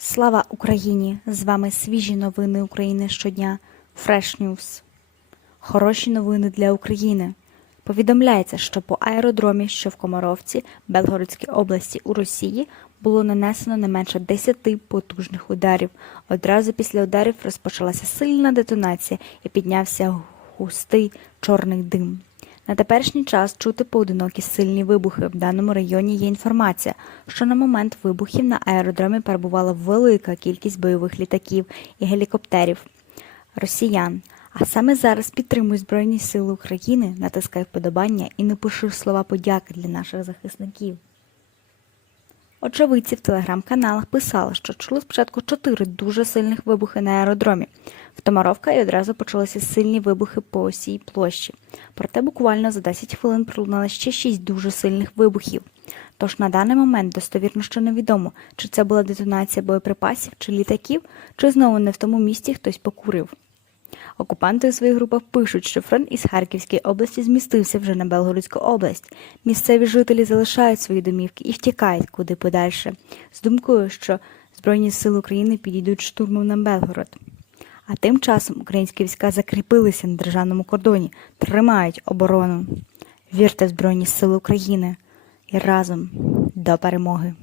Слава Україні! З вами свіжі новини України щодня. Fresh News. Хороші новини для України. Повідомляється, що по аеродромі, що в Комаровці, Белгородській області у Росії, було нанесено не менше 10 потужних ударів. Одразу після ударів розпочалася сильна детонація і піднявся густий чорний дим. На теперішній час чути поодинокі сильні вибухи. В даному районі є інформація, що на момент вибухів на аеродромі перебувала велика кількість бойових літаків і гелікоптерів росіян. А саме зараз підтримуй Збройні Сили України, натискай вподобання і напиши слова подяки для наших захисників. Очевидці в телеграм-каналах писали, що чули спочатку чотири дуже сильних вибухи на аеродромі. В Томаровка і одразу почалися сильні вибухи по осій площі. Проте буквально за 10 хвилин пролунали ще шість дуже сильних вибухів. Тож на даний момент достовірно ще невідомо, чи це була детонація боєприпасів чи літаків, чи знову не в тому місці хтось покурив. Окупанти у своїх групах пишуть, що фронт із Харківської області змістився вже на Белгородську область. Місцеві жителі залишають свої домівки і втікають куди подальше, з думкою, що Збройні сили України підійдуть штурмом на Белгород. А тим часом українські війська закріпилися на державному кордоні, тримають оборону. Вірте в Збройні Сили України і разом до перемоги.